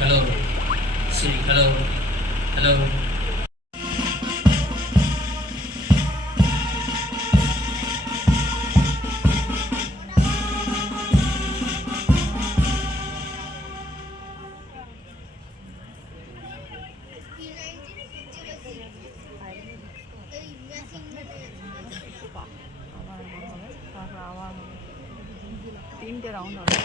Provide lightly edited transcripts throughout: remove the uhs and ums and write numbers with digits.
Hello. Siri, hello. Hello. তিনটে round হবে।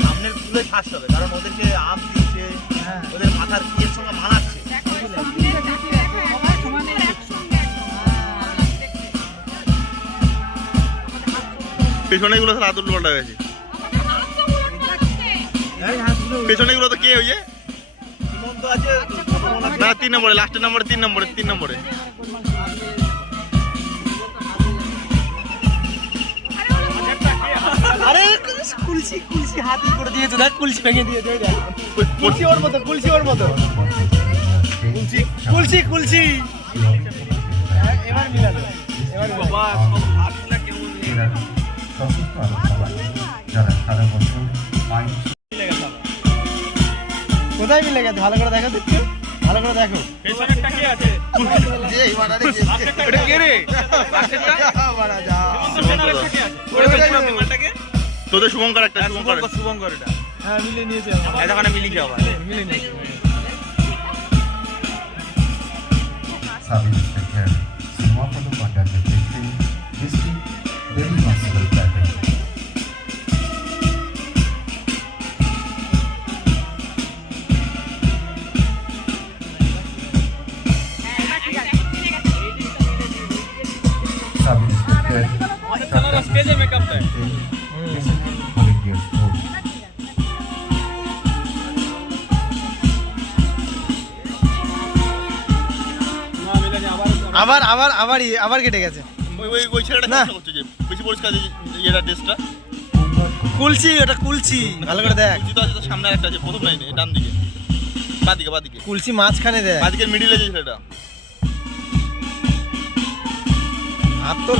সামনের ফুলে ফার্স্ট হবে, কারণ ওদেরকে আম দিচ্ছে, ওদের মাথার ইয়ের সঙ্গে মানাচ্ছে। পেছনে গুলো হাত উল্টো পাল্টা হয়েছে, পেছনে গুলো তো কে হয়েছে সীমন্ত আছে না 3 নম্বরে, লাস্টের নম্বরে 3 নম্বরে আরে কুলসি হাতি করে দিয়েছে, দেখ কুলসি ভেঙে দিয়েছে, ওই দেখ কুলসি ওর মতো কুলসি এবার মিলালো, এবার বাবা সব হাতটা কেমন যারা সারা বছর কোথায় মিলে গেছে? ভালো করে দেখো, দেখছো ভালো করে দেখো। পেছনেরটা কে আছে? এটা কে রে? তোদের শুভঙ্কর একটা, শুভঙ্কর এটা, হ্যাঁ মিলে নিয়েছে, এতখানে মিলিয়ে আবার মিলে নিয়েছে। সাব ইন্সপেক্টর সীমাপদ ভট্টাচার্যের ডিস্ট্রিক্ট ভেরি মার্সিবল প্যাটার্ন সাব ইন্সপেক্টর স্টেজে মেকআপ দেয়। আবার কেটে গেছে। ওই ছেলেটা চেষ্টা করছে যে বেশি পরিষ্কার এটা ড্রেসটা কুলসি, ওটা কুলসি, ভালো করে দেখ। কুলসি তো আছে, তো সামনে একটা আছে, প্রথম লাইনে ডান দিকে, বাদিকে কুলসি মাঝখানে দেখ, বাদিকের মিডিলে যে ছেলেটা। হাত তোল